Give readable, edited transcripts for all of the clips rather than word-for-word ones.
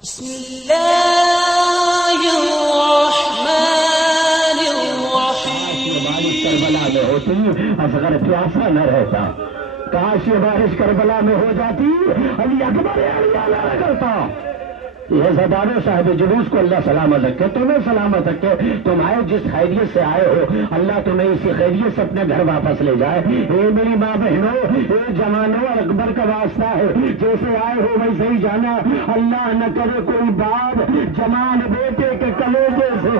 Karbala में होती असगर प्यासा न रहता। काश ये बारिश करबला में हो जाती, अली अकबर आला करता। ये सदारो साहब जुलूस को अल्लाह सलामत रखे, तुम्हें सलामत रखे। तुम आए जिस खैरियत से आए हो, अल्लाह तुम्हें इसी खैरियत से अपने घर वापस ले जाए। ये मेरी माँ बहनों, ये जवानों और अकबर का वास्ता है, जैसे आए हो वैसे ही जाना। अल्लाह न करे कोई बाप जवान बेटे के कलेजे से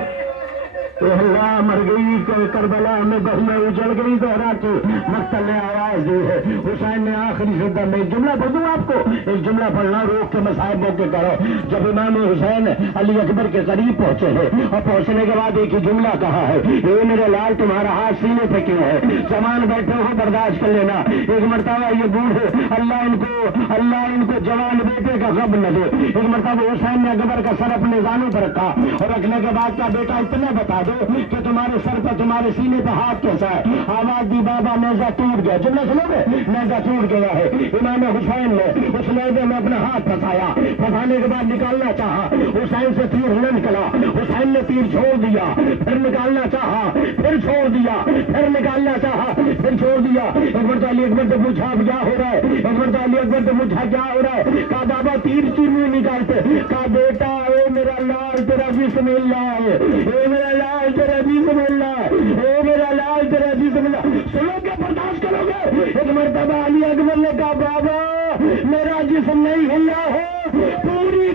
अल्लाह मर गई करबला में बहू में उजड़ गई दोहरा की मक्तल ने आवाज दी है। हुसैन ने आखिरी शुद्ध में जुमला पढ़ दूं आपको, एक जुमला पढ़ना रोक के मसाहब के करो। जब इमाम हुसैन अली अकबर के करीब पहुंचे हैं और पहुंचने के बाद एक ही जुमला कहा है, ये मेरे लाल तुम्हारा हाथ सीने पे क्यों है? जवान बैठे हो बर्दाश्त कर लेना। एक मरतबा ये बूढ़े अल्लाह इनको जवान बेटे का गम न दे। एक मरतबा हुसैन ने अकबर का सर अपने जानों पर रखा और रखने के बाद का बेटा इतना बता कि तुम्हारे सर पर तुम्हारे सीने पर हाथ कैसा है? आवाज दी बाबा नेजा टूट गया। जुमला सुनोगे? नेजा टूट गया है। इमाम हुसैन ने उस नेजे में अपना हाथ फंसाया, फंसाने के बाद निकालना चाहा, हुसैन से तीर न निकला। हुसैन ने तीर छोड़ दिया, फिर निकालना चाहा, फिर छोड़ दिया, फिर निकालना चाहा, फिर छोड़ दिया। एक बार अली अकबर से पूछा क्या हो रहा है? एक बार अली अकबर से पूछा क्या हो रहा है? कहा बाबा तीर नहीं निकालते। कहा बेटा ओ मेरा लाल तेरा बिस्मिल्लाह है, ओ मेरा लाल तेरा बिस्मिल्लाह, ओ मेरा लाल तेरा बिस्मिल्लाह। सुनोगे? बर्दाश्त करोगे? एक मरतबा अली अकबर ने कहा बाबा मेरा जिस्म नहीं हिला हो, पूरी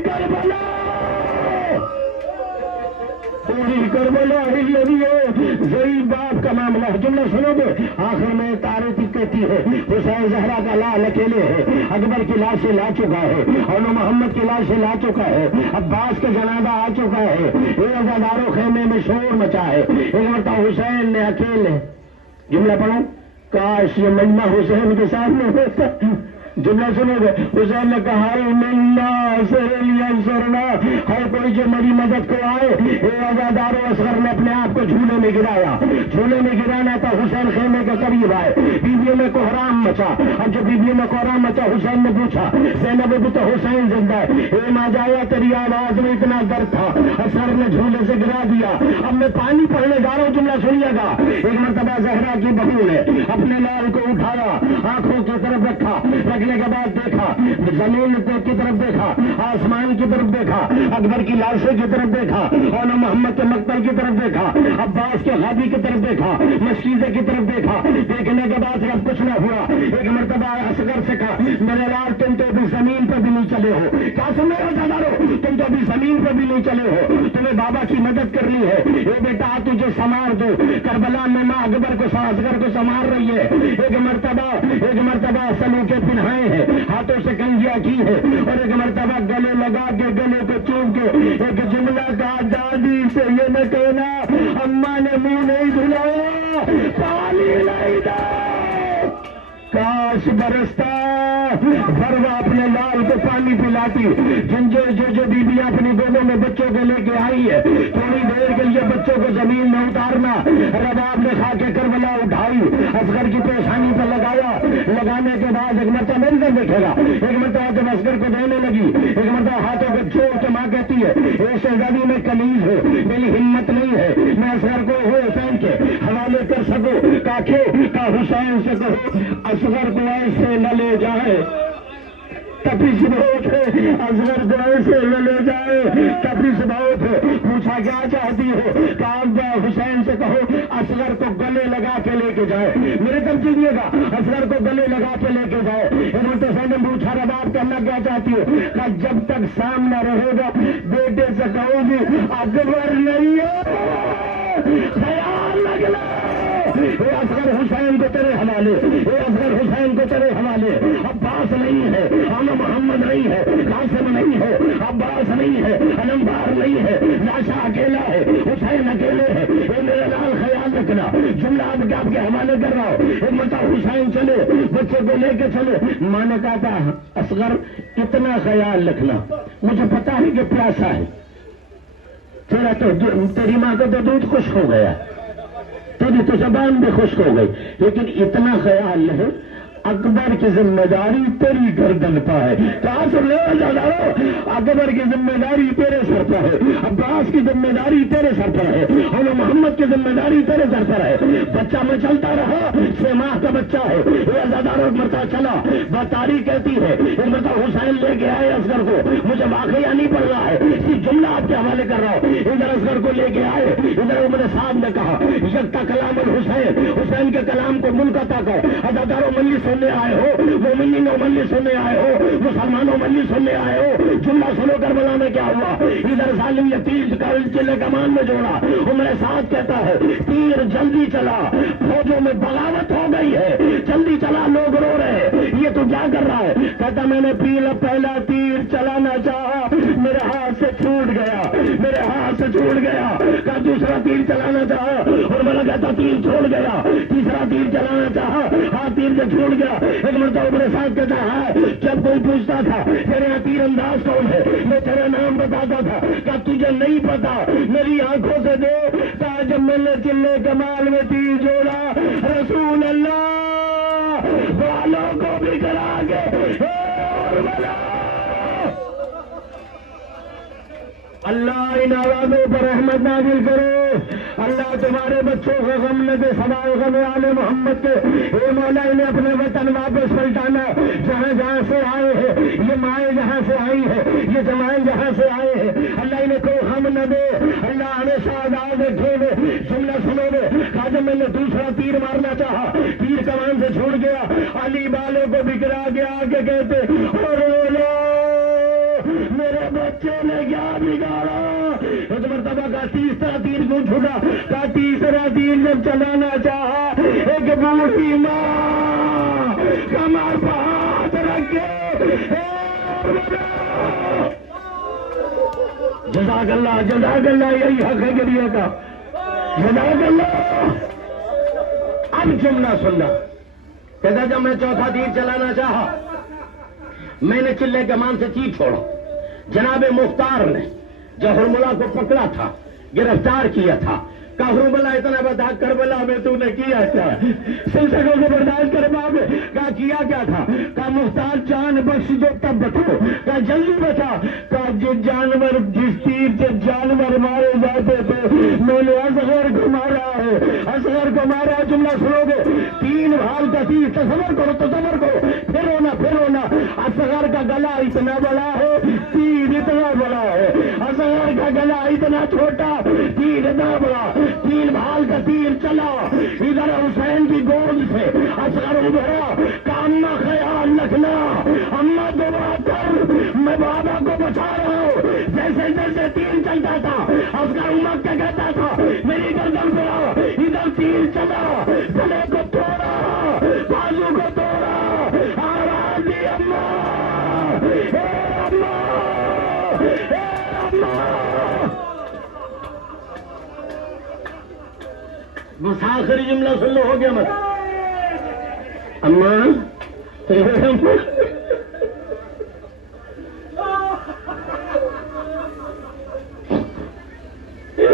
करबला हिल रही है। गरीब बाप का मामला है। जुमला सुनोगे? आखिर में तारीख कहती है हुसैन जहरा का लाल अकेले है, अकबर की लाश से ला चुका है और मोहम्मद की लाश से ला चुका है, अब्बास का जनाजा आ चुका है, ये हजारों खेमे में शोर मचा है। एक मरतबा हुसैन ने अकेले जुमला पढ़ो, काश ये मजमा हुसैन के सामने होता। जुमला सुनोगे? हुसैन ने कहा हर कोई जो मेरी मदद को आए। आजादारो असगर ने अपने आप को झूले में गिराया, झूले में गिराना था। हुसैन खेमे के करीब आए, बीबियों में कोहराम मचा। अब जब बीबियों में कोहराम मचा, हुसैन ने पूछा ज़ैनब भी तो हुसैन जिंदा है? ए माजाया तेरी आवाज में इतना दर्द था, असगर ने झूले से गिरा दिया। अब मैं पानी पढ़ने जा रहा हूँ, जुमला सुनिएगा। एक मरतबा जहरा की बहू ने अपने लाल को उठाया, आंखों की तरफ रखा, रखने के बाद देखा जमीन की तरफ देखा, आसमान की तरफ देखा, अकबर की लाशों की तरफ देखा और मोहम्मद के मकतल की तरफ देखा, अब्बास के गादी की तरफ देखा, मस्जिद की तरफ देखा। देखने के बाद जब कुछ न हुआ, एक मरतबा असगर से कहा मेरे लाल तुम तो भी जमीन पर भी नहीं चले हो। क्या सुन रहे हो दादारो? तुम तो भी जमीन पर भी नहीं चले हो, तुम्हें बाबा की मदद करनी है। ये बेटा तुझे संवार दो। करबला में माँ अकबर को असगर को संवार रही है। एक मरतबा सलू के पिन्हाए हैं, हाथों से कंजिया की है और एक मरतबा गले लगा के गले को चूम के एक जुमला का दादी से ये न कहना अम्मा ने मुंह नहीं धुलाया, पानी नहीं दा। काश बरसता भरवा अपने लाल को पानी पिलाती। जो बीबियां अपनी गोदों में बच्चों को लेके आई है, थोड़ी देर के लिए बच्चों को जमीन में उतारना। रबाब ने खा के करबला उठाई, असगर की पेशानी पर लगाया, लगाने के बाद एक मरतबा मेरी तरफ देखेगा। एक मरतबा जब असगर को देने लगी, एक मरतबा हाथों को जोड़ के माँ कहती है ऐसे गली में कलीज है, मेरी हिम्मत नहीं है मैं असगर को हुसैन के हवाले कर सकूं। काखे का हुसैन से कहो असगर को ऐसे न ले जाए, तपिश बहुत है। असगर को ऐसे न ले जाए, तपिश बहुत है। पूछा क्या चाहती हो? कहा हुसैन से कहो असगर को गले लगा के लेके जाए। मेरे तब चीजिएगा, असगर को गले लगा के लेके जाए। तो सैन पूछा रबाब करना क्या चाहती हो? कहा जब तक सामना रहेगा बेटे से कहोगी अकबर नहीं है, ख्याल लगना। असगर हुसैन को तेरे हवाले, असगर हुसैन को तेरे हवाले। अब्बास नहीं है, मोहम्मद नहीं है, कासिम नहीं है, अब्बास नहीं है, अलमबार नहीं है, लाशा अकेला है, हुसैन अकेले है। ये मेरा लाल ख्याल रखना। जुमला आपके हवाले कर रहा हूँ। एक मतलब हुसैन चले, बच्चे को लेके चले। माँ ने कहा था असगर इतना ख्याल रखना, मुझे पता है कि प्यासा है तेरा, तो तेरी माँ को तो दूध खुश्क हो गया, तेरी तो जबान भी खुश्क हो गई, लेकिन इतना ख्याल है अकबर की जिम्मेदारी तेरी गर्दन पर है। कहा सुन लो अजादारो, अकबर की जिम्मेदारी तेरे सर पर है, अब्बास की जिम्मेदारी तेरे सर पर है, और मोहम्मद की जिम्मेदारी तेरे सर पर है। बच्चा में चलता रहा, 6 माह का बच्चा है, ये अजादारो मरता चला। बतारी कहती है एक मरता हुसैन लेके आए असगर को, मुझे वाकया नहीं पड़ रहा है, सिर्फ जुमला आपके हवाले कर रहा हूँ। इधर असगर को लेके आए, इधर उमर साहब ने कहा यक्ता कलाम अल हुसैन, हुसैन के कलाम को मुनक़ता कर। अजादारो मल्ली सुनने आए हो, मोमिनीन मल्ली सुनने आए हो, मुसलमानों मल्ली सुनने आए हो, जुमला सुनो करबला में क्या हुआ। इधर जालिम ये तीर का चिल्ले कमान में जोड़ा। उमर साहब कहता है तीर जल्दी चला, फौजों में बगावत हो गई है, जल्दी चला, लोग रो रहे हैं, ये तो क्या कर रहा है। कहता मैंने पहला तीर चलाना चाहा, मेरे हाथ से छूट गया, मेरे हाथ से छूट गया। का दूसरा तीर चलाना चाहा, और मैंने कहता तीर छोड़ गया। तीसरा तीर चलाना चाहा, हाथ तीर से छूट गया। एक मरतबा मेरे साथ कहता है जब कोई पूछता था तेरे यहाँ तीर अंदाज कौन है, मैं तेरा नाम बताता था। क्या तुझे नहीं पता, मेरी आंखों से दे। जब मैंने चिल्ले कमाल में तीर जोड़ा, रसूल अल्लाह वालों को भी करा के अल्लाह इन आवाजों पर रहमत नाजिल करो। अल्लाह तुम्हारे बच्चों को गम न दे, सवाए गम आले मोहम्मद के। हे मौला इन्हें अपने वतन वापस पलटाना, जहाँ जहाँ से आए हैं, ये माए जहाँ से आई है, ये जमाए जहाँ से आए हैं, अल्लाह इन्हें कोई गम न दे। अल्लाह हमेशा आजाद रखे। जुमला सुनोगे, कहा जब मैंने दूसरा तीर मारना चाहा, तीर कमान से छूट गया। अली वाले को बिगड़ा गया, आगे कहते और मेरे बच्चे ने क्या बिगाड़ा। एक मरतबा का तीसरा तीर क्यों छूटा, का तीसरा तीर जब चलाना चाहा, एक बूढ़ी माँ कमर पर हाथ रखे। जज़ाकल्लाह जज़ाकल्लाह, यही हक है गिरिया का, जज़ाकल्लाह। अब जुमला सुनना। कहता जब मैं चौथा तीर चलाना चाहा, मैंने चिल्ले कमान से तीर छोड़ा। जनाब मुख्तार ने जहरमुल्ला को पकड़ा था, गिरफ्तार किया था। का हुरमुल्ला इतना बता करबला में तूने किया क्या, सिलसिलों को बर्दाश्त कर पाओगे। का किया क्या था, का मुख्तार जान बख्श जो तब बचो, का जल्दी बचा। का जिस जानवर, जिस तीर से जानवर मारे जाते थे, मैंने असगर को मारा है, असगर को मारा। जुमला सुनोगे, 3 भाल का तीर, तसव्वुर करो, तसव्वुर करो, फिर होना। असगर का गला इतना बड़ा है, तीर इतना बड़ा है। असगर का गला इतना छोटा, तीर इतना बड़ा। 3 भाल का तीर चला। इधर हुसैन की गोद से असगर उभरा। कामना ख्याल रखना, अम्मा दुआ कर, मैं बाबा को बचा रहा हूँ। जैसे जैसे तीर चलता था, असगर उमर के कहता था मेरी गर्दन पे आओ। इधर तीर चला, गले को तोड़ा, बाजू को तोड़ा, आवाज दी अम्मा, अम्मा, अम्मा। बस आखिरी जुमला सुन लो, हो गया मत। अम्मा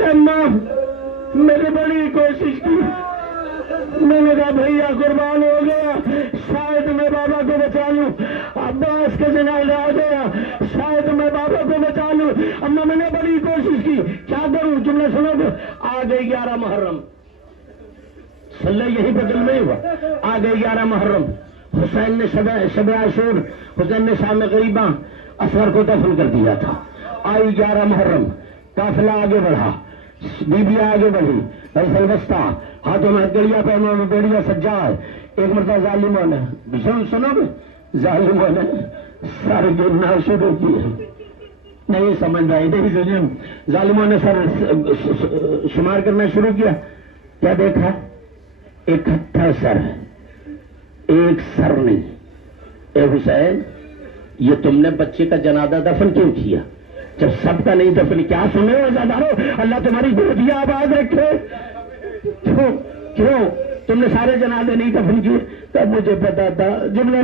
अम्मा, मैंने बड़ी कोशिश की, मैंने कहा भैया कुर्बान हो गया, शायद मैं बाबा को बचा लूं। अब्बास के जनाजा आ गया, शायद मैं बाबा को बचा लूं। अम्मा मैंने बड़ी कोशिश की, क्या करूं। जुमला सुनोगे, आ गई 11 मुहर्रम, सल्ला यही बदल में हुआ। आ गई 11 मुहर्रम, हुसैन ने शब आशूर, हुसैन ने शाम गरीबा असगर को दफन कर दिया था। आई 11 मुहर्रम, काफिला आगे बढ़ा, बीबिया आगे बढ़ी, फैसल बस्ता, हाथों में हथकड़िया, पैरों में बेड़िया सज्जा है। एक मरतबा जालिमों ने, सुनोगे, जालिमों ने सर गिरना शुरू किए। नहीं समझ रहा, इधर जालिमों ने सर शुमार करना शुरू किया। क्या देखा, 71 सर है, एक सर नहीं। ए हुसैन, ये तुमने बच्चे का जनाजा दफन क्यों किया, जब सबका नहीं दफन। क्या सुने हो अज़ादारो, अल्लाह तुम्हारी गोदियां आबाद रखे। क्यों तुमने सारे जनाजे नहीं दफन किए। तब मुझे पता था, जुमला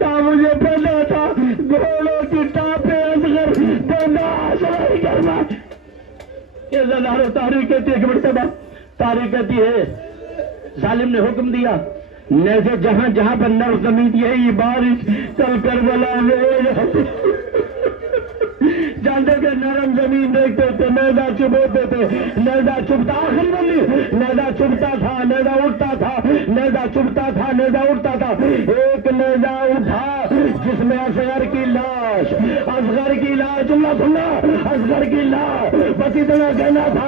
तब मुझे पता था, घोड़ों की टापे असगर करना। अज़ादारो तारीख कहती है, एक मरतबा तारीख कहती है, जालिम ने हुक्म दिया नजर जहां जहां पर नर्व जमीन यही बारिश कल करबला में जानते थे नरम जमीन देखते थे मैदा चुभोते थे मैदा चुभता आखिरी बंदी मैदा चुभता था मैदा उठता था मैदा चुभता था मैदा उठता था एक मैदा उठा जिसमें असगर की लाश जुमला सुनना असगर की लाश बस इतना कहना था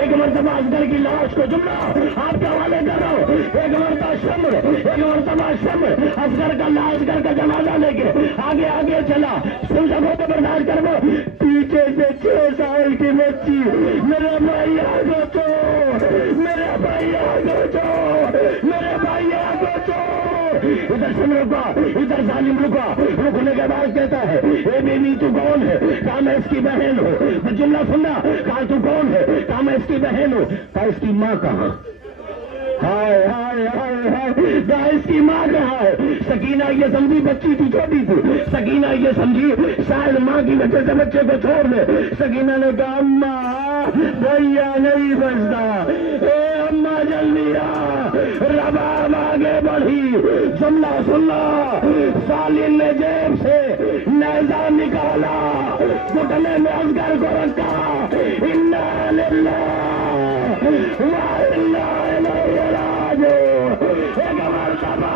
एक मरतबा असगर की लाश को जुमला आपके हवाले कर रहा हूं एक मरतबा शम्र असगर का लाश असगर का जनाजा लेके आगे आगे चला सुन सको तो बर्दाश्त कर वो पीछे से 6 साल की बच्ची मेरे भैया को चोर मेरे भैया को चोर मेरे भैया को चोर इधर सुन रुका इधर जालिम रुका रुकने के बाद कहता है ए बेबी तू कौन है कहा मैं इसकी बहन हूँ तो जुमला सुनना कहा तू कौन है कहा मैं इसकी बहन हूँ कहा इसकी माँ कहाँ हाय हाय हाय हाय कहा इसकी माँ कहाँ है सकीना ये समझी बच्ची थी छोटी थी सकीना ये समझी शायद माँ की वजह से बच्चे को छोड़ दे सकीना ने कहा अम्मा भैया नहीं बचता ए अम्मा जल्दी आ रबाब आगे बढ़ी जुमला सुनना सालिन ने जेब से नैजा निकाला घुटने में असगर को रखा इन्ना लिल्लाह व इन्ना इलैहि राजिऊन एक मरतबा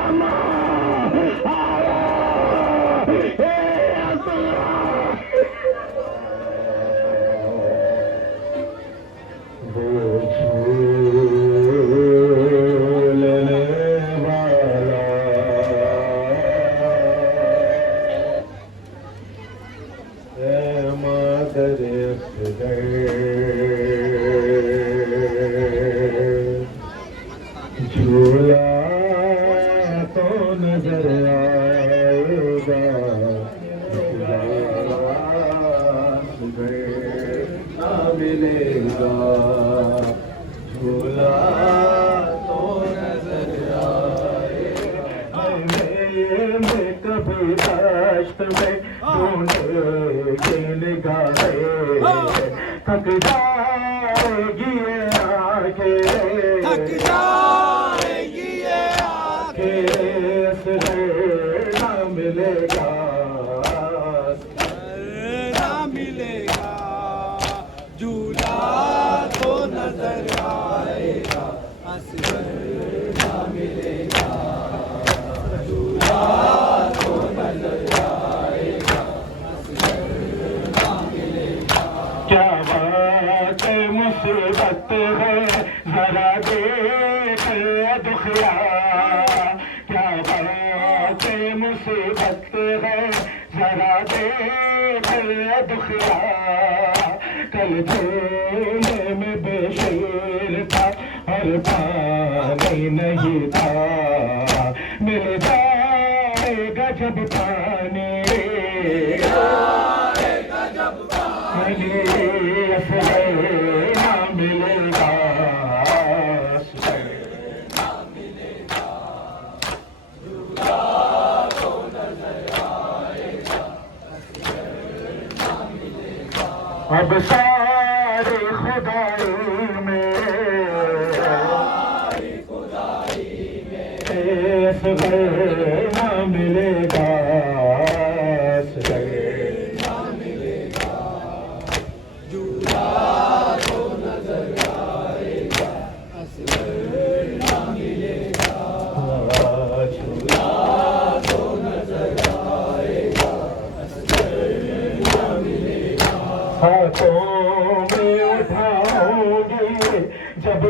झूला तो नजर आएगा ना मिलेगा झूला तो नजर आएगा मैं कभी दश्त में ढूंढेगी निगाहें थक जाएगी ये आंखें थक जाएगी ये आंखें ना मिलेगा झूला तो नजर आएगा ना मिलेगा झूला तो नजर आएगा ना मिलेगा क्या बात मुसीबत है जरा देख दुखिया क्या बात मुसीबत है जरा देख दुखिया कल झोले में बेशेर था और पानी नहीं था मिल जाएगा जब पानी ना मिलेगा अब सारे खुदाई में ना मिलेगा ना मिलेगा झूला तो नजर आएगा ना मिलेगा झूला तो नजर आएगा ना मिलेगा हाथों में उठाओगे जब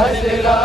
Ashila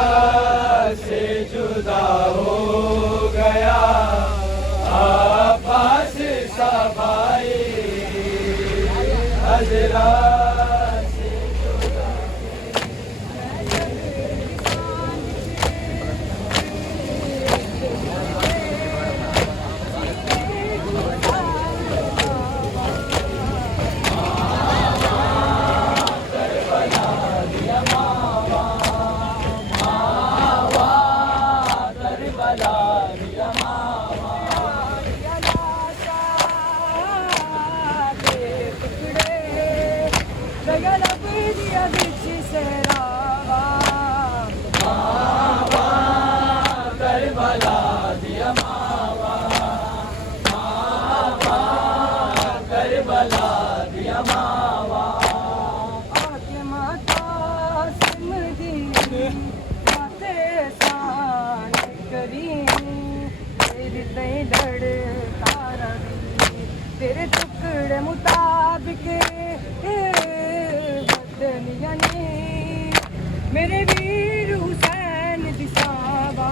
मेरे वीर हुसैन दिसावा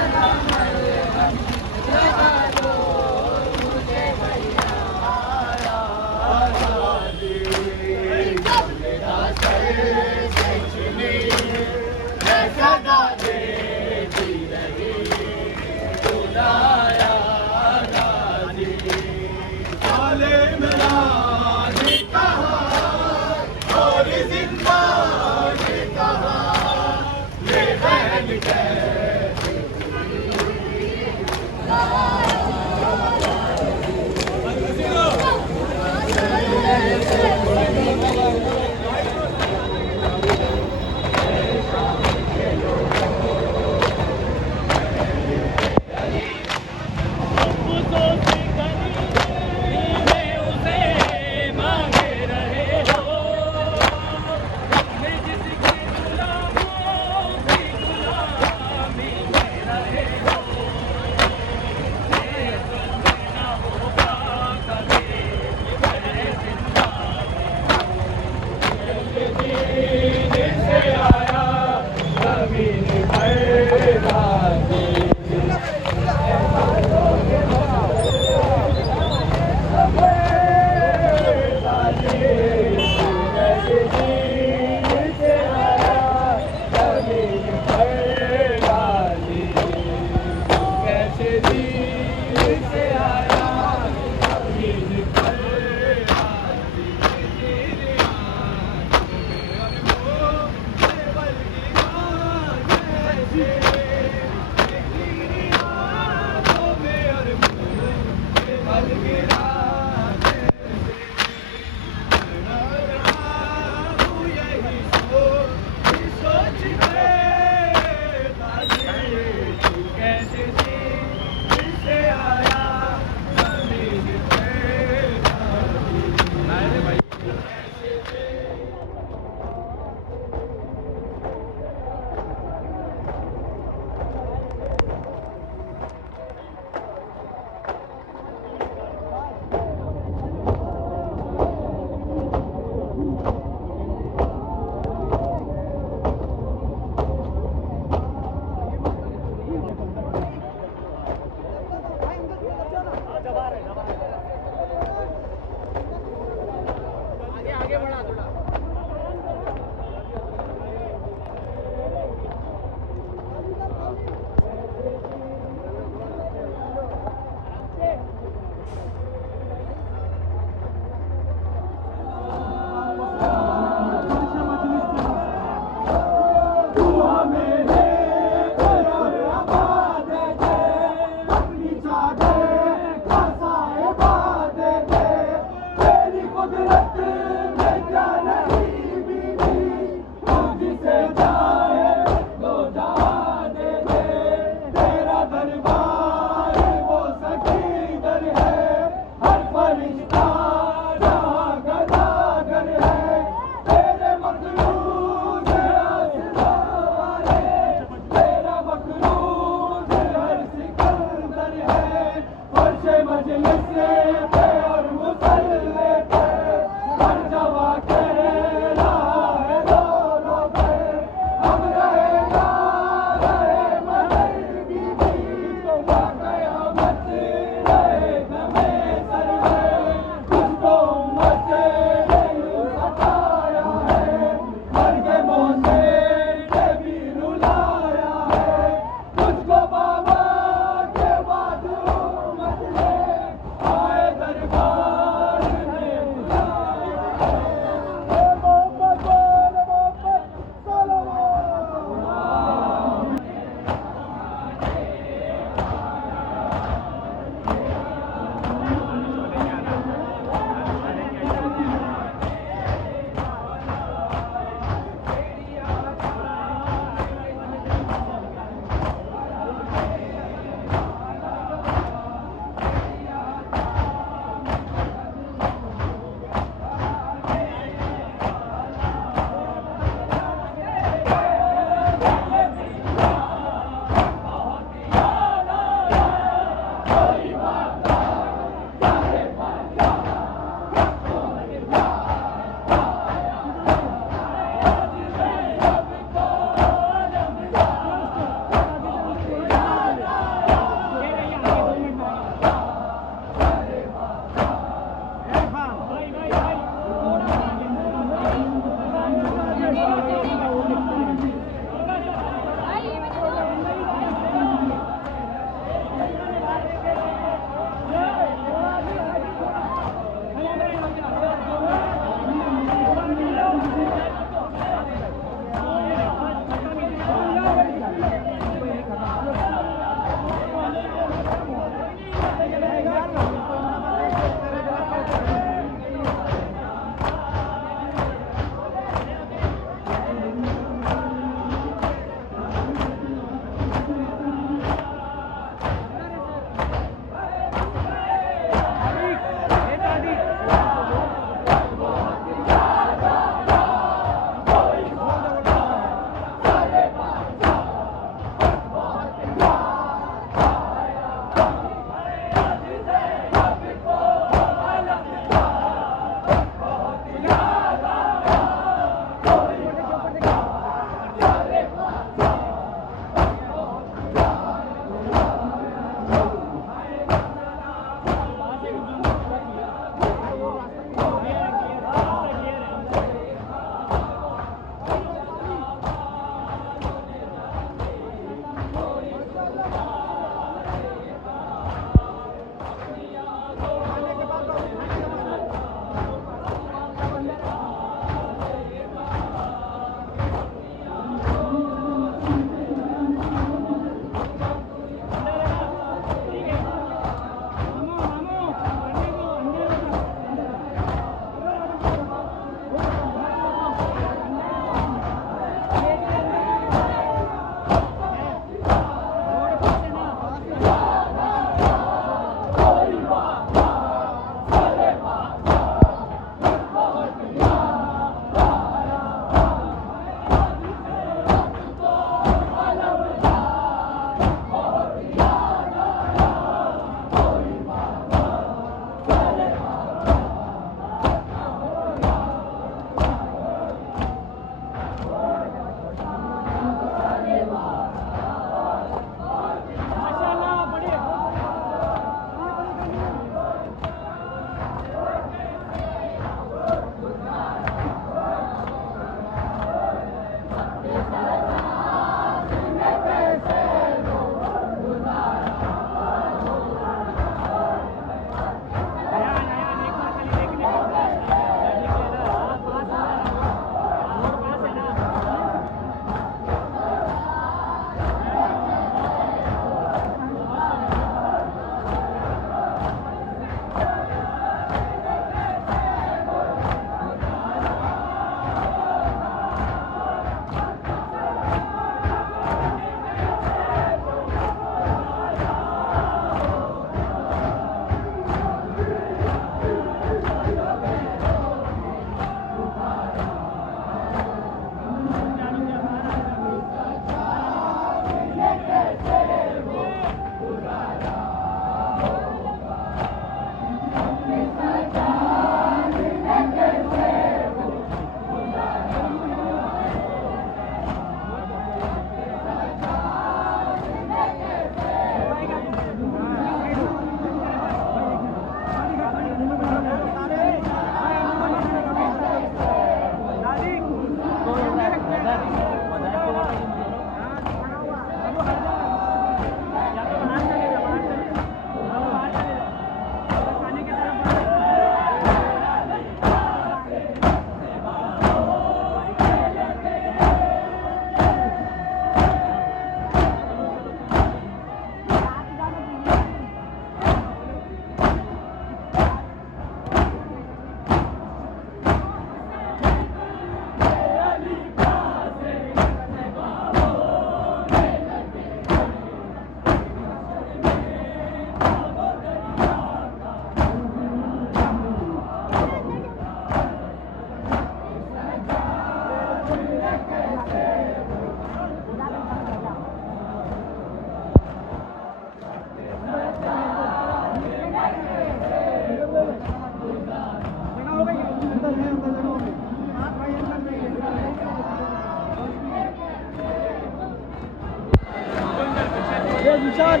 विशाल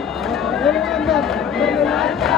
अंदर